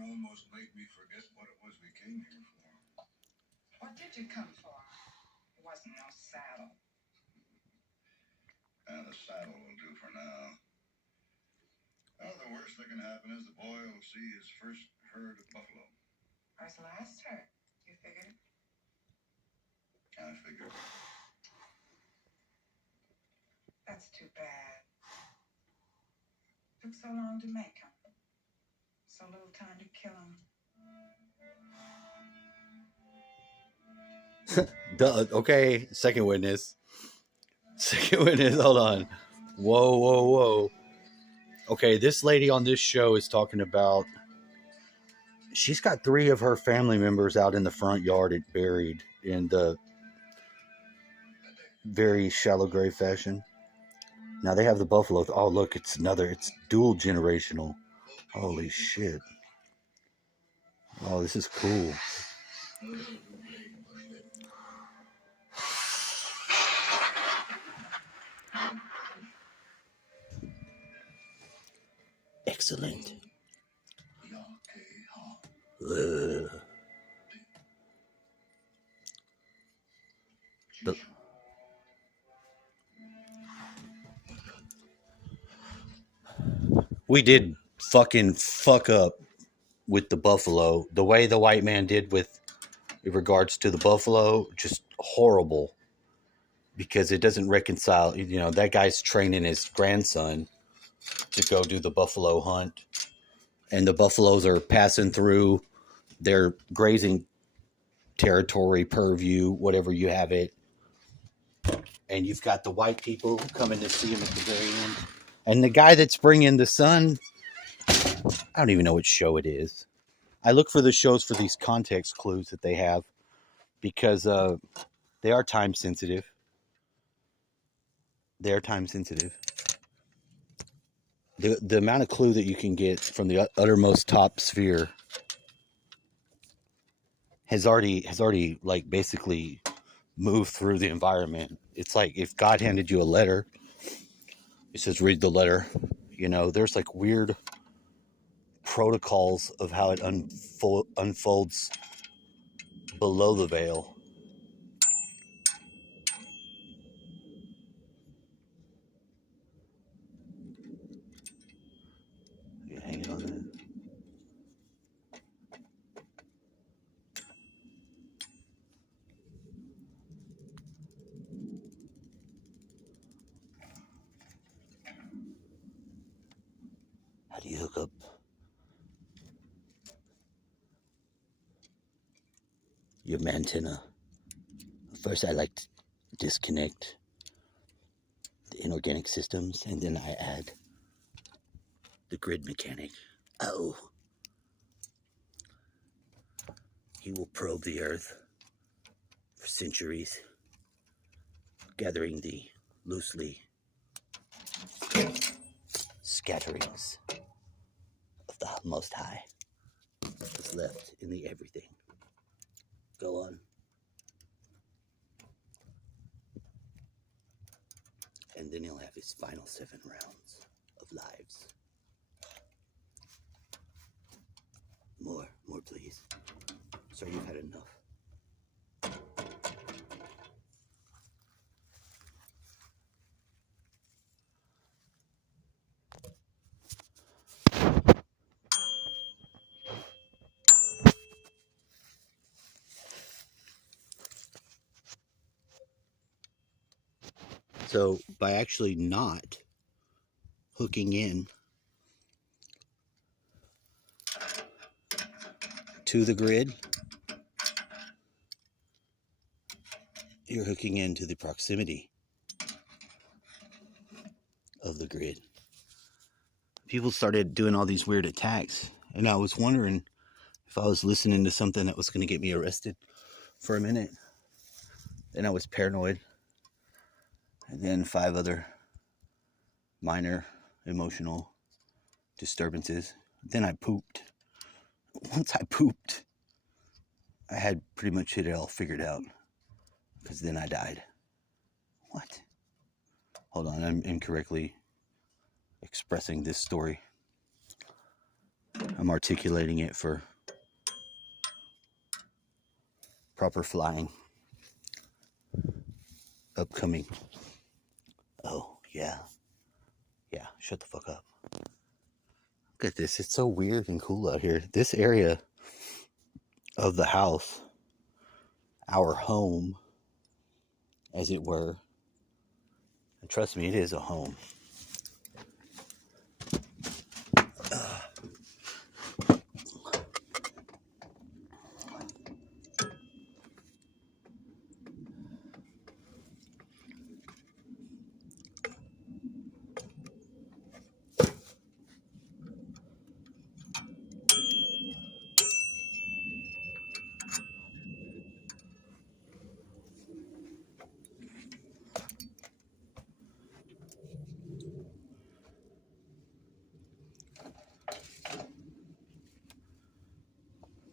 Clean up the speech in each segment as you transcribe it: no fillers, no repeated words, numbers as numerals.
almost made me forget what it was we came here for. What did you come for? It wasn't no saddle. The saddle will do for now. Well, the worst that can happen is the boy will see his first herd of buffalo. Or his last herd. You figured? I figured. That's too bad. Took so long to make him. So little time to kill him. Okay, second witness. Hold on. Whoa. Okay, this lady on this show is talking about she's got 3 of her family members out in the front yard buried in the very shallow grave fashion. Now they have the buffalo. Oh, look, it's dual generational. Holy shit. Oh, this is cool. Excellent. We did fucking fuck up with the buffalo. The way the white man did with in regards to the buffalo, just horrible. Because it doesn't reconcile. You know, that guy's training his grandson to go do the buffalo hunt. And the buffaloes are passing through their grazing territory, purview, whatever you have it. And you've got the white people coming to see him at the very end. And the guy that's bringing the son, I don't even know which show it is. I look for the shows for these context clues that they have because they are time sensitive. The amount of clue that you can get from the uttermost top sphere has already like basically moved through the environment. It's like if God handed you a letter, it says read the letter. You know, there's like weird protocols of how it unfolds below the veil. You hang on that. How do you hook up your antenna? First, I like to disconnect the inorganic systems, and then I add the grid mechanic. Oh. He will probe the earth for centuries, gathering the loosely scatterings of the Most High that's left in the everything. Go on. And then he'll have his final 7 rounds of lives. More, please. Sir, you've had enough. So, by actually not hooking in to the grid, you're hooking into the proximity of the grid. People started doing all these weird attacks, and I was wondering if I was listening to something that was going to get me arrested for a minute. And I was paranoid. And then 5 other minor emotional disturbances. Then I pooped. Once I pooped, I had pretty much it all figured out. Because then I died. What? Hold on, I'm incorrectly expressing this story. I'm articulating it for proper flying. Upcoming. Oh, yeah. Yeah, shut the fuck up. Look at this. It's so weird and cool out here. This area of the house, our home, as it were, and trust me, it is a home.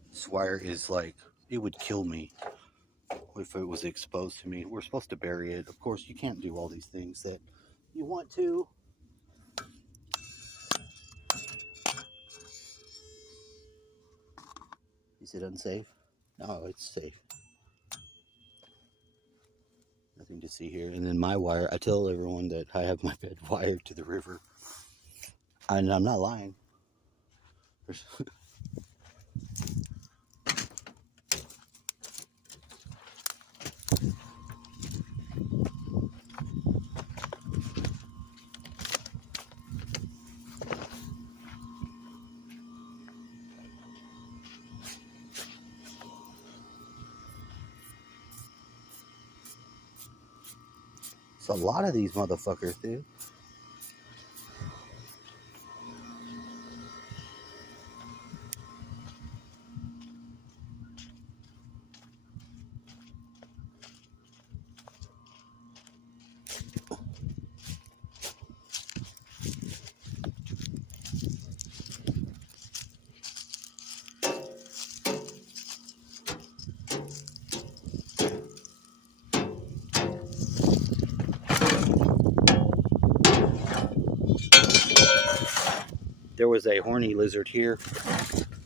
This wire is like, it would kill me if it was exposed to me. We're supposed to bury it. Of course, you can't do all these things that you want to. Is it unsafe? No, it's safe. Nothing to see here. And then my wire, I tell everyone that I have my bed wired to the river. And I'm not lying. It's a lot of these motherfuckers, dude. There was a horny lizard here.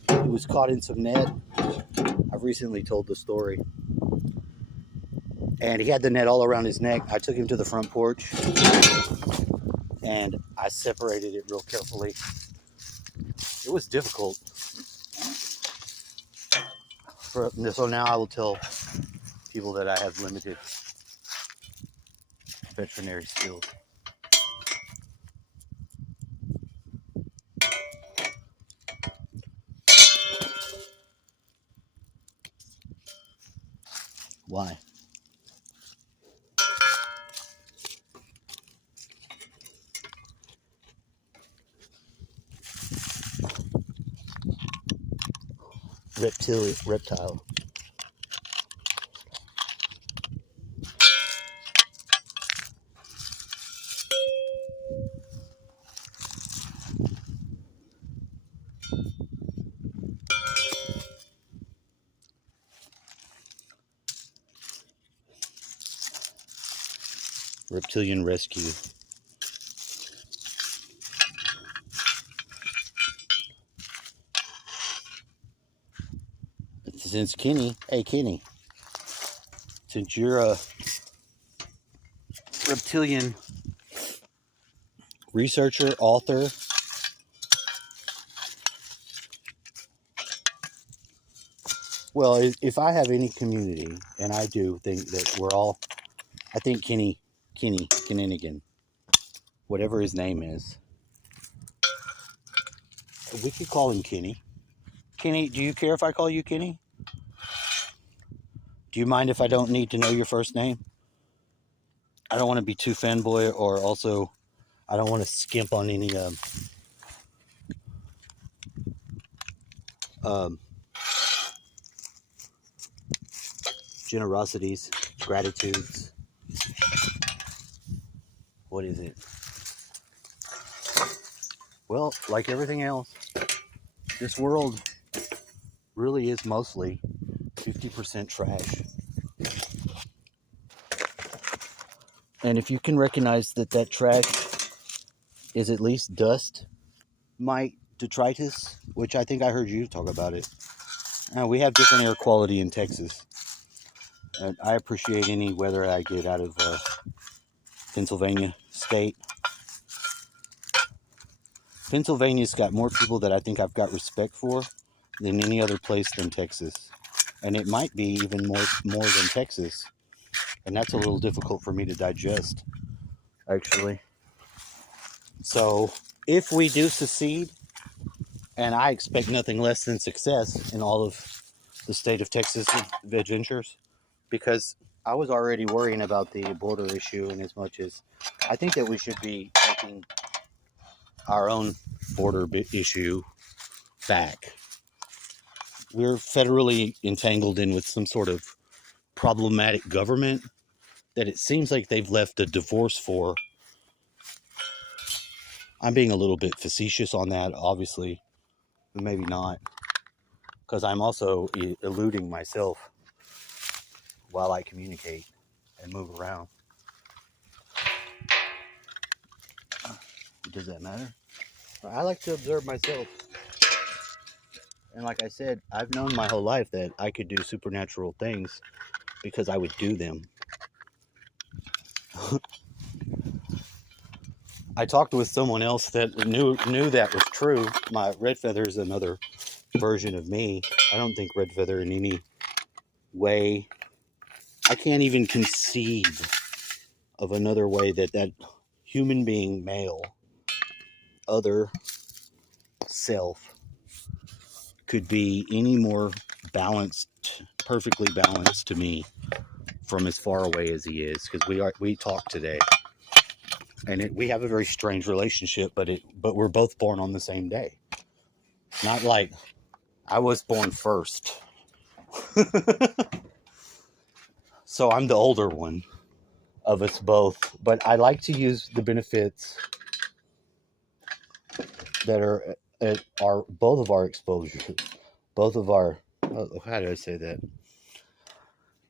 He was caught in some net. I've recently told the story. And he had the net all around his neck. I took him to the front porch and I separated it real carefully. It was difficult. So now I will tell people that I have limited veterinary skills. Why? Reptile. Reptilian rescue. Since Kenny, hey Kenny, since you're a reptilian researcher, author, well, if I have any community, and I do think that we're all, I think Kenny Keninigan, whatever his name is, we could call him Kenny. Kenny, do you care if I call you Kenny? Do you mind if I don't need to know your first name? I don't want to be too fanboy, or also I don't want to skimp on any generosities, gratitudes. What is it? Well, like everything else, this world really is mostly 50% trash. And if you can recognize that that trash is at least dust mite detritus, which I think I heard you talk about it. We have different air quality in Texas. And I appreciate any weather I get out of Pennsylvania state. Pennsylvania's got more people that I think I've got respect for than any other place than Texas. And it might be even more than Texas. And that's a little difficult for me to digest, actually. So if we do secede, and I expect nothing less than success in all of the state of Texas adventures, because I was already worrying about the border issue, and as much as I think that we should be taking our own border issue back. We're federally entangled in with some sort of problematic government that it seems like they've left a divorce for. I'm being a little bit facetious on that, obviously, but maybe not, because I'm also eluding myself while I communicate and move around. Does that matter? I like to observe myself. And like I said, I've known my whole life that I could do supernatural things because I would do them. I talked with someone else that knew that was true. My Red Feather is another version of me. I don't think Red Feather in any way, I can't even conceive of another way that human being, male, other self could be any more balanced, perfectly balanced to me from as far away as he is. Because we talked today, and we have a very strange relationship, but we're both born on the same day. Not like I was born first. So I'm the older one of us both, but I like to use the benefits that are at both of our exposures, both of our, how do I say that?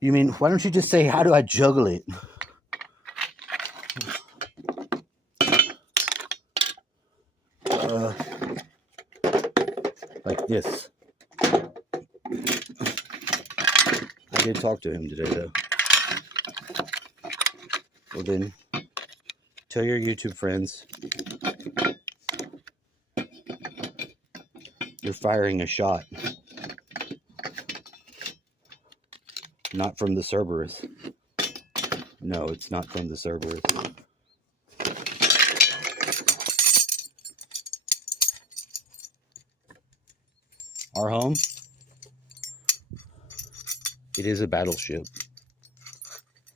You mean, why don't you just say, how do I juggle it? Like this. I did talk to him today, though. Well, then, tell your YouTube friends you're firing a shot. Not from the Cerberus. No, it's not from the Cerberus. Our home, it is a battleship.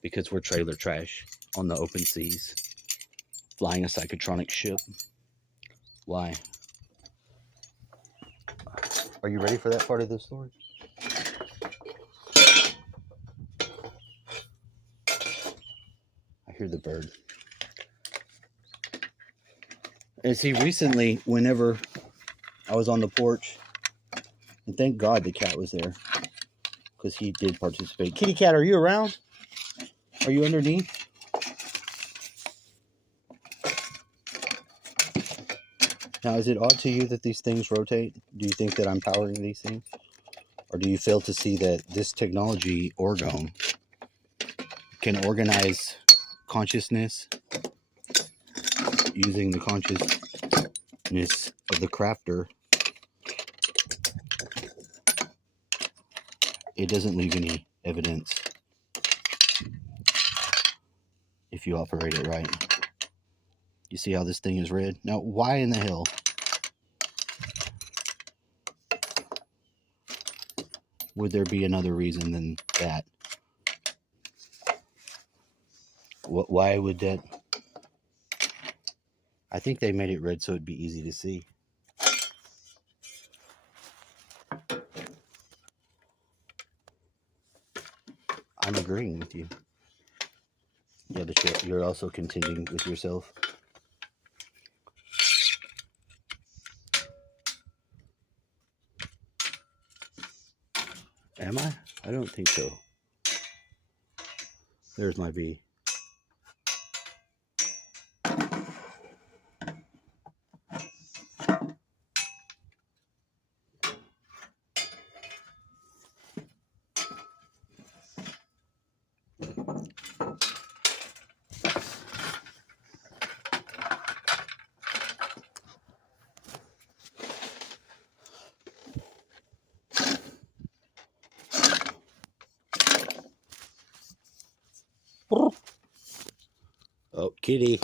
Because we're trailer trash on the open seas. Flying a psychotronic ship. Why? Are you ready for that part of the story? I hear the bird. And see, recently, whenever I was on the porch, and thank God the cat was there, because he did participate. Kitty cat, are you around? Are you underneath? Now, is it odd to you that these things rotate? Do you think that I'm powering these things? Or do you fail to see that this technology, Orgone, can organize consciousness using the consciousness of the crafter? It doesn't leave any evidence if you operate it right. You see how this thing is red? Now, why in the hell? Would there be another reason than that? Why would that? I think they made it red so it'd be easy to see. I'm agreeing with you. Yeah, but you're also contending with yourself. Am I? I don't think so. There's my V. Oh, kitty.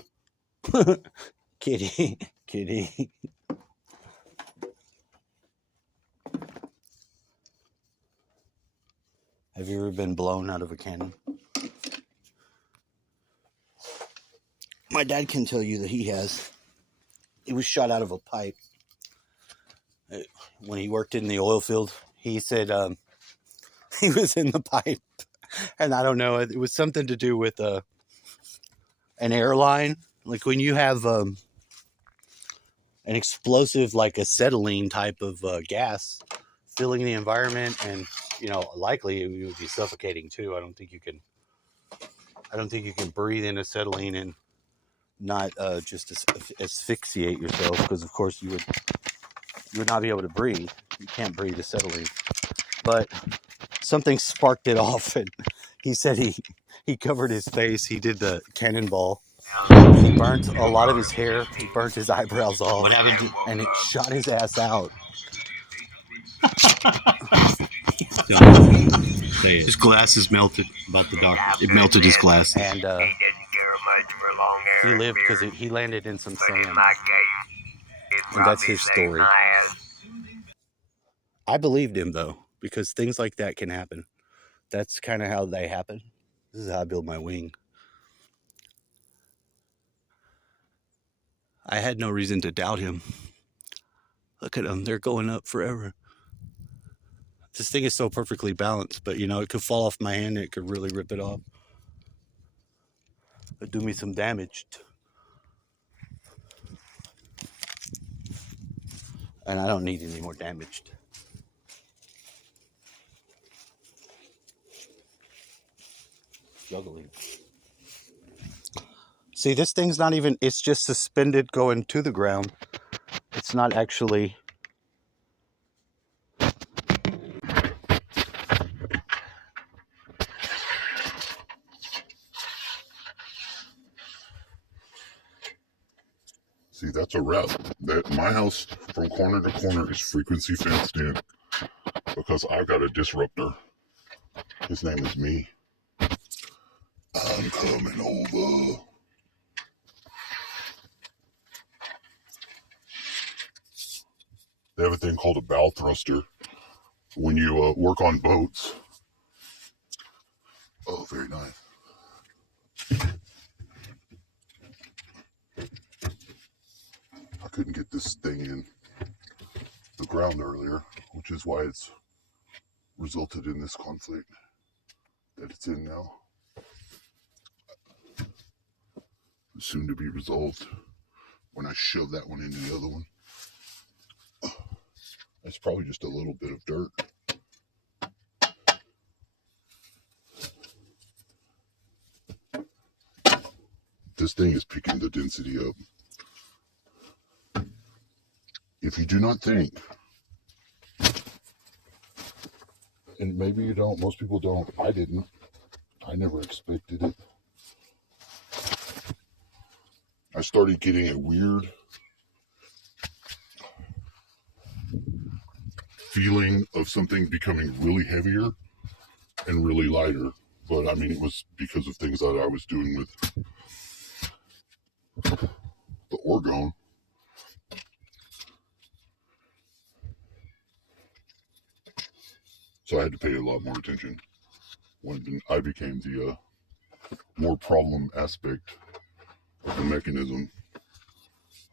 Kitty. Kitty. Have you ever been blown out of a cannon? My dad can tell you that he has. He was shot out of a pipe. When he worked in the oil field, he said he was in the pipe. And I don't know, it was something to do with an airline. Like when you have an explosive, like acetylene type of gas filling the environment, and likely it would be suffocating too. I don't think you can breathe in acetylene and not just asphyxiate yourself, because of course you would not be able to breathe. You can't breathe acetylene. But something sparked it off, and he said he covered his face. He did the cannonball. He burnt a lot of his hair. He burnt his eyebrows off. What happened? And it shot his ass out. Say it. His glasses melted. About the doctor. It melted his glass. And he lived because he landed in some sand. And that's his story. I believed him, though, because things like that can happen. That's kind of how they happen. This is how I build my wing. I had no reason to doubt him. Look at them. They're going up forever. This thing is so perfectly balanced, but, it could fall off my hand and it could really rip it off. It'd do me some damage. And I don't need any more damage. Juggling. See, this thing's not even, it's just suspended going to the ground. It's not actually. See, that's a wrap. My house from corner to corner is frequency fenced in because I've got a disruptor. His name is me. I'm coming over. They have a thing called a bow thruster when you work on boats. Oh, very nice. I couldn't get this thing in the ground earlier, which is why it's resulted in this conflict that it's in now. Soon to be resolved when I shove that one into the other one. It's probably just a little bit of dirt. This thing is picking the density up. If you do not think, and maybe you don't, most people don't, I didn't. I never expected it. I started getting a weird feeling of something becoming really heavier and really lighter. But I mean, it was because of things that I was doing with the orgone. So I had to pay a lot more attention when I became the more problem aspect of the mechanism.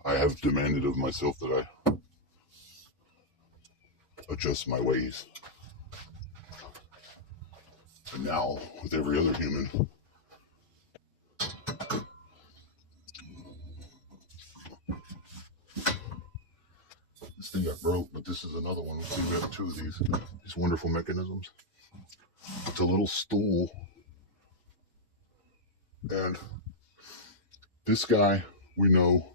I have demanded of myself that I adjust my ways. And now, with every other human, this thing got broke, but this is another one. See, we have two of these wonderful mechanisms. It's a little stool. And this guy, we know,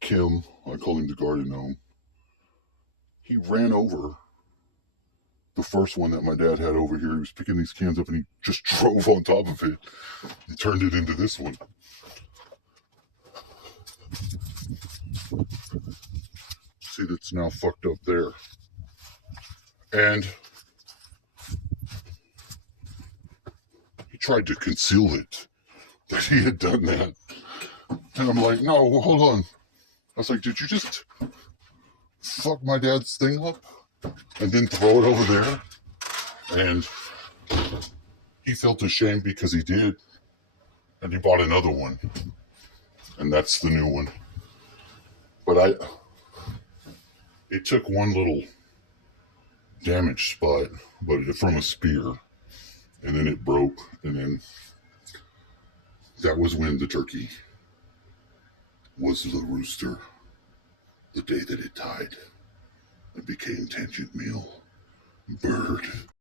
Kim, I call him the garden gnome. He ran over the first one that my dad had over here. He was picking these cans up and he just drove on top of it. He turned it into this one. See, that's now fucked up there. And he tried to conceal it that he had done that. And I'm like, no, well, hold on. I was like, did you just fuck my dad's thing up and then throw it over there? And he felt ashamed because he did. And he bought another one. And that's the new one. But it took one little damaged spot, but from a spear. And then it broke. And then that was when the turkey was the rooster. The day that it died, it became tangent meal. Bird.